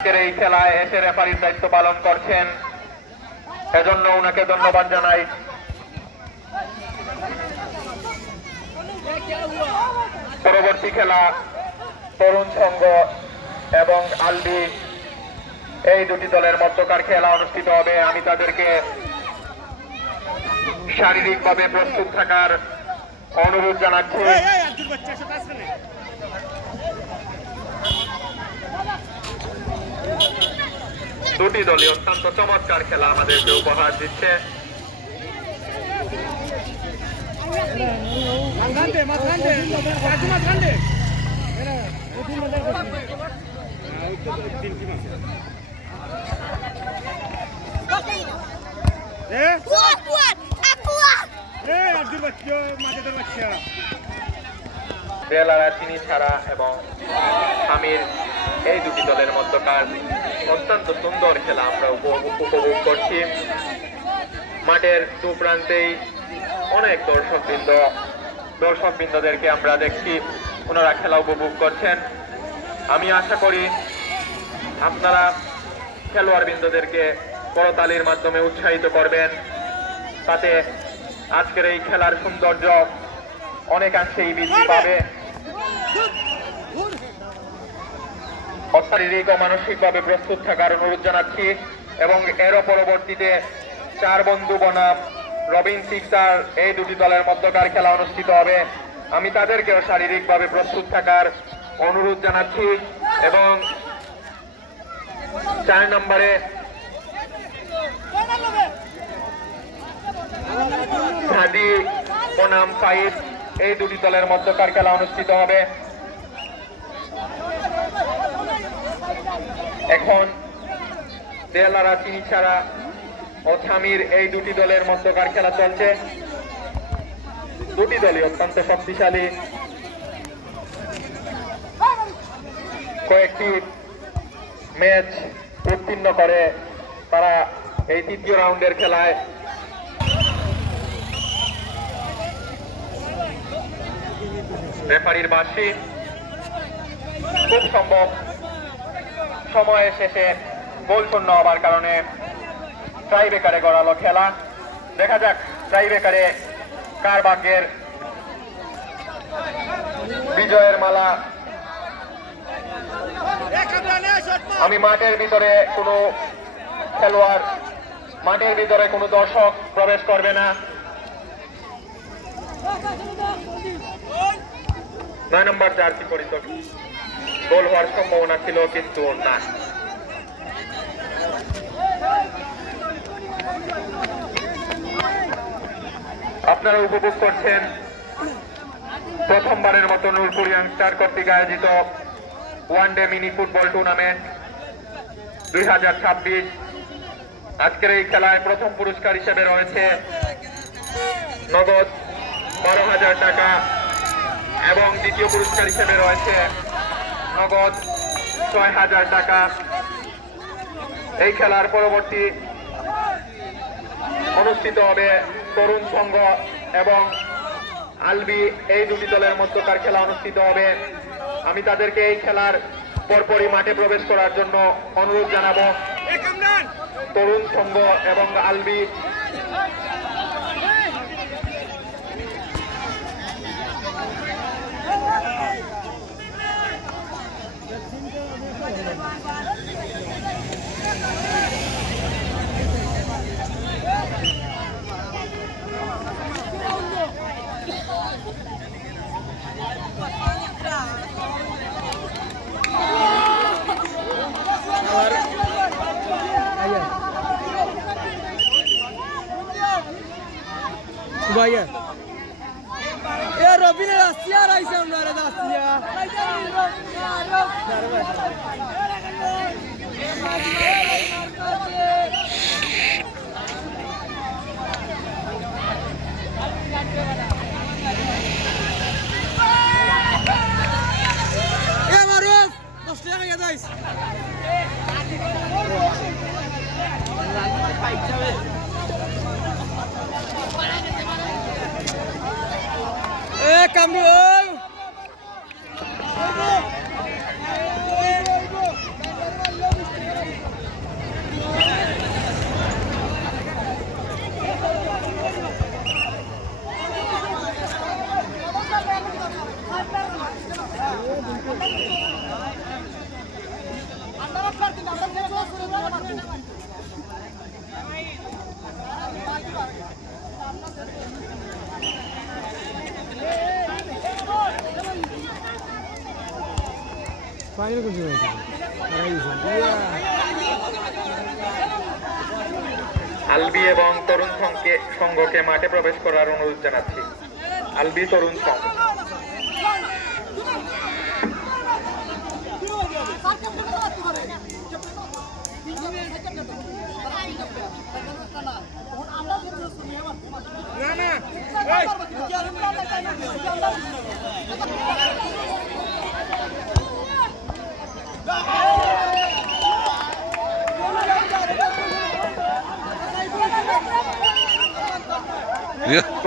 এই খেলায় এসে রেফারির দায়িত্ব পালন করছেন, এজন্য ওনাকে ধন্যবাদ জানাই। পরবর্তী খেলা তরুণ সংঘ এবং আলবি এই দুটি দলের মধ্যকার খেলা অনুষ্ঠিত হবে। আমি তাদেরকে শারীরিকভাবে প্রস্তুত থাকার অনুরোধ জানাচ্ছি। দুটি দলই অত্যন্ত চমৎকার খেলা আমাদেরকে উপহার দিচ্ছে। চিনি ছাড়া এবং আমির এই দুটি দলের মধ্যকার অত্যন্ত সুন্দর খেলা আমরা উপভোগ করছি। মাঠের দু প্রান্তেই অনেক দর্শকবৃন্দদেরকে আমরা দেখছি, ওনারা খেলা উপভোগ করছেন। আমি আশা করি আপনারা খেলোয়াড়বৃন্দদেরকে করতালির মাধ্যমে উৎসাহিত করবেন, তাতে আজকের এই খেলার সৌন্দর্য অনেকাংশেই বৃদ্ধি পাবে। শারীরিক ও মানসিকভাবে প্রস্তুত থাকার অনুরোধ জানাচ্ছি এবং এরও পরবর্তীতে চার বন্ধু বনাম রবিন সিক্সার এই দুটি দলের মধ্যকার খেলা অনুষ্ঠিত হবে। আমি তাদেরকেও শারীরিকভাবে প্রস্তুত থাকার অনুরোধ জানাচ্ছি এবং 4 নম্বরে হাদি বনাম ফাইদ এই দুটি দলের মধ্যকার খেলা অনুষ্ঠিত হবে। এখন দেলারা চিনি ছাড়া ও ছামির এই দুটি দলের মধ্যকার খেলা চলছে। দুটি দলই অত্যন্ত শক্তিশালী, কয়েকটি ম্যাচ উত্তীর্ণ করে তারা এই তৃতীয় রাউন্ডের খেলায় রেফারির বাঁশি খুব সম্ভব সময়ের শেষে গোল শূন্য হবার কারণে টাইব্রেকারে গড়ালো খেলা। দেখা যাক টাইব্রেকারে কার ভাগ্যের বিজয়ের মালা। আমি মাঠের ভিতরে কোনো খেলোয়াড়, মাঠের ভিতরে কোনো দর্শক প্রবেশ করবে না। 9 নম্বর জার্সি পরিত গোল হওয়ার সম্ভাবনা ছিল, কিন্তু না। আপনারা উপভোগ করছেন প্রথমবারের মতো নূরপুর ইয়াংস্টার কর্তৃক আয়োজিত ওয়ানডে মিনি ফুটবল টুর্নামেন্ট 2026। আজকের এই খেলায় প্রথম পুরস্কার হিসেবে রয়েছে নগদ 12,000 টাকা এবং দ্বিতীয় পুরস্কার হিসেবে রয়েছে নগদ 6,000 টাকা। এই খেলার পরবর্তী অনুষ্ঠিত হবে তরুণ সংঘ এবং আলবি এই দুটি দলের মধ্যকার খেলা অনুষ্ঠিত হবে। আমি তাদেরকে এই খেলার পরপরই মাঠে প্রবেশ করার জন্য অনুরোধ জানাবো। তরুণ সংঘ এবং আলবি ভাইয়া এ রবিনে রাস্তিয়া রাইছে আমরা রাস্তিয়া এ মারুফ 10 টাকা ইয়া দাইস Kamru! বাইরে কোন জায়গায় আলবি এবং তরুণ সংঘকে মাঠে প্রবেশ করার অনুরোধ জানাচ্ছি। আলবি তরুণ সংঘ। Yeah.